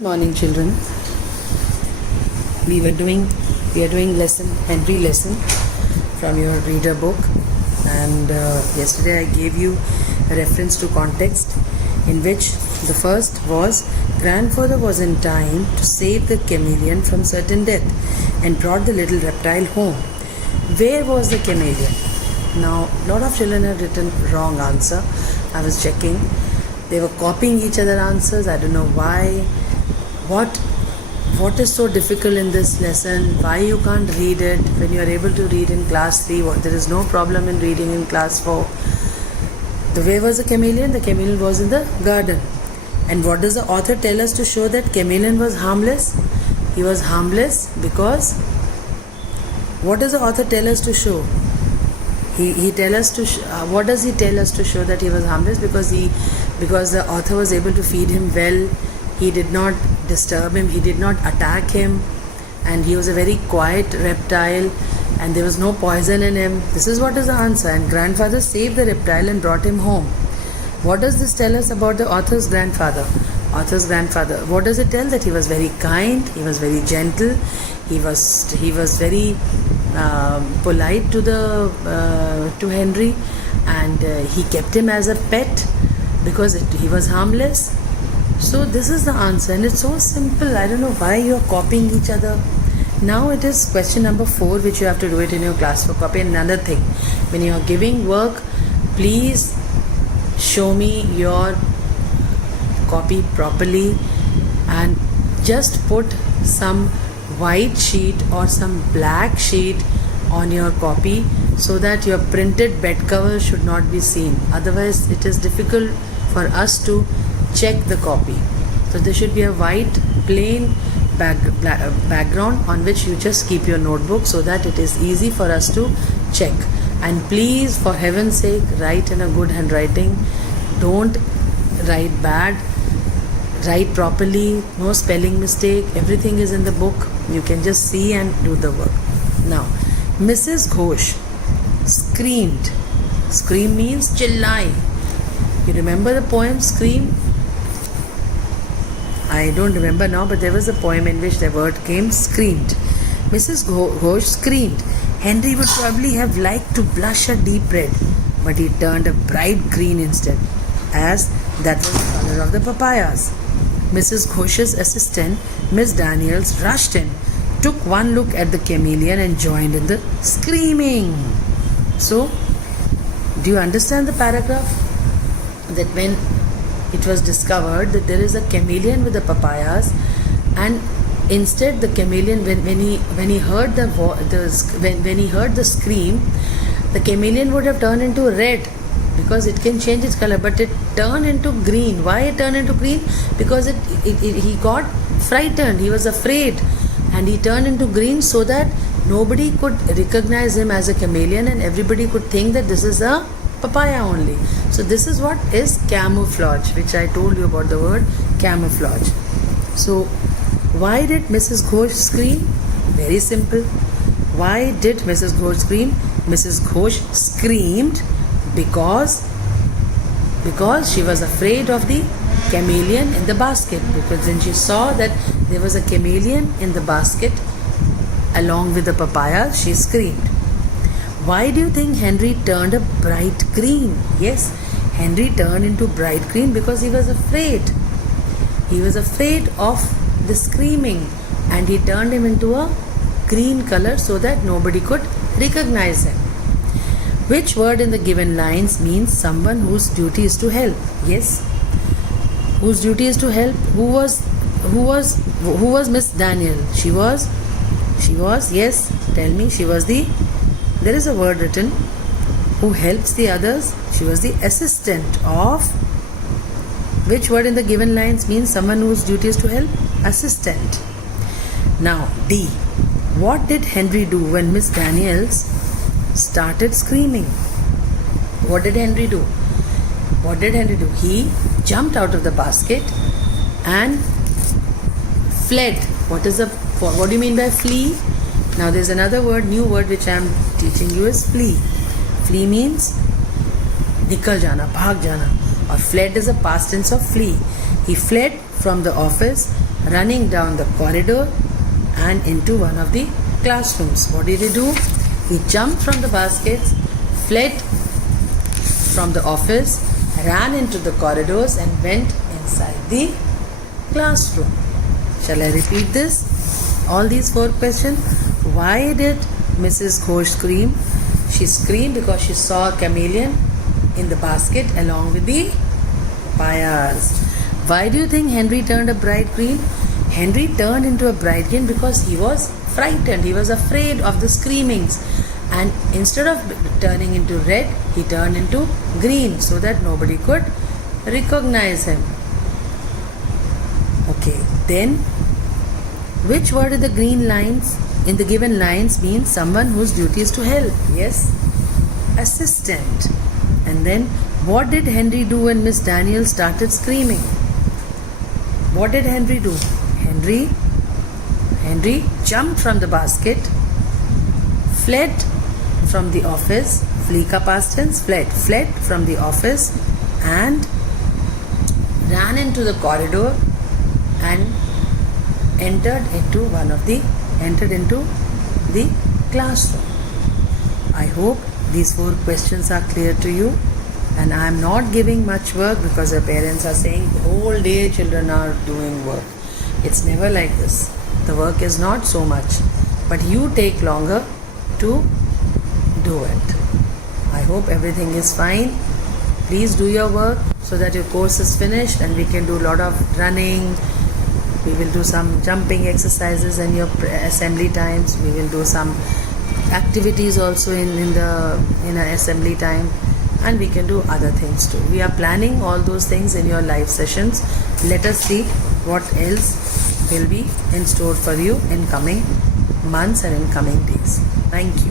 Morning, children. We are doing Henry lesson from your reader book, and yesterday I gave you a reference to context in which the first was grandfather was in time to save the chameleon from certain death and brought the little reptile home. Where was the chameleon? Now, a lot of children have written wrong answer. I was checking. They were copying each other answers. I don't know why. What is so difficult in this lesson? Why you can't read it when you are able to read in class 3? There is no problem in reading in class 4. Where was the chameleon? The chameleon was in the garden. And what does the author tell us to show that chameleon was harmless? He was harmless because what does the author tell us to show? He tell us to what does he tell us to show that he was harmless? Because the author was able to feed him well. He did not disturb him, he did not attack him, and he was a very quiet reptile and there was no poison in him. This is what is the answer. And grandfather saved the reptile and brought him home. What does this tell us about the author's grandfather? What does it tell? That he was very kind, he was very gentle, he was very polite to Henry, and he kept him as a pet because he was harmless. So this is the answer, and it's so simple. I don't know why you're copying each other. Now it is question number 4, which you have to do it in your class for copy. And another thing, when you are giving work, please show me your copy properly and just put some white sheet or some black sheet on your copy so that your printed bed cover should not be seen. Otherwise, it is difficult for us to check the copy. So there should be a white plain background on which you just keep your notebook so that it is easy for us to check. And please, for heaven's sake, write in a good handwriting. Don't write bad. Write properly. No spelling mistake. Everything is in the book. You can just see and do the work. Now, Mrs. Ghosh screamed. Scream means chillai. You remember the poem Scream? I don't remember now, but there was a poem in which the word came screamed. Mrs. Ghosh screamed. Henry would probably have liked to blush a deep red, but he turned a bright green instead, as that was the color of the papayas. Mrs. Ghosh's assistant, Miss Daniels, rushed in, took one look at the chameleon and joined in the screaming. So, do you understand the paragraph? That when it was discovered that there is a chameleon with the papayas, and instead the chameleon, when he heard the scream, the chameleon would have turned into red because it can change its color, but it turned into green. Why it turned into green? Because he got frightened, he was afraid, and he turned into green so that nobody could recognize him as a chameleon and everybody could think that this is a papaya only. So this is what is camouflage, which I told you about the word camouflage. So why did Mrs. Ghosh scream? Very simple. Why did Mrs. Ghosh scream? Mrs. Ghosh screamed because she was afraid of the chameleon in the basket. Because when she saw that there was a chameleon in the basket along with the papaya, she screamed. Why do you think Henry turned a bright green? Yes, Henry turned into bright green because he was afraid. He was afraid of the screaming, and he turned him into a green color so that nobody could recognize him. Which word in the given lines means someone whose duty is to help? Yes. Whose duty is to help? Who was Miss Daniel? She was, yes, tell me, there is a word written, who helps the others. She was the assistant of. Which word in the given lines means someone whose duty is to help? Assistant. Now, D. What did Henry do when Miss Daniels started screaming? What did Henry do? He jumped out of the basket and fled. What do you mean by flee? Now there's another word, new word, which I am teaching you is flee. Flee means nikal jana, bhag jana, or fled is a past tense of flee. He fled from the office running down the corridor and into one of the classrooms. What did he do? He jumped from the baskets, fled from the office, ran into the corridors and went inside the classroom. Shall I repeat this? All these 4 questions. Why did Mrs. Ghosh scream? She screamed because she saw a chameleon in the basket along with the papayas. Why do you think Henry turned a bright green? Henry turned into a bright green because he was frightened. He was afraid of the screamings. And instead of turning into red, he turned into green so that nobody could recognize him. Okay, then which word in the green lines, in the given lines, means someone whose duty is to help? Yes, assistant. And then what did Henry do when Miss Daniel started screaming? What did Henry do? Henry jumped from the basket, fled from the office, flee ka past tense, fled from the office and ran into the corridor and entered into the classroom. I hope these 4 questions are clear to you, and I am not giving much work because your parents are saying the whole day children are doing work. It's never like this. The work is not so much, but you take longer to do it. I hope everything is fine. Please do your work so that your course is finished and we can do a lot of running. We will do some jumping exercises in your assembly times. We will do some activities also in our assembly time, and we can do other things too. We are planning all those things in your live sessions. Let us see what else will be in store for you in coming months and in coming days. Thank you.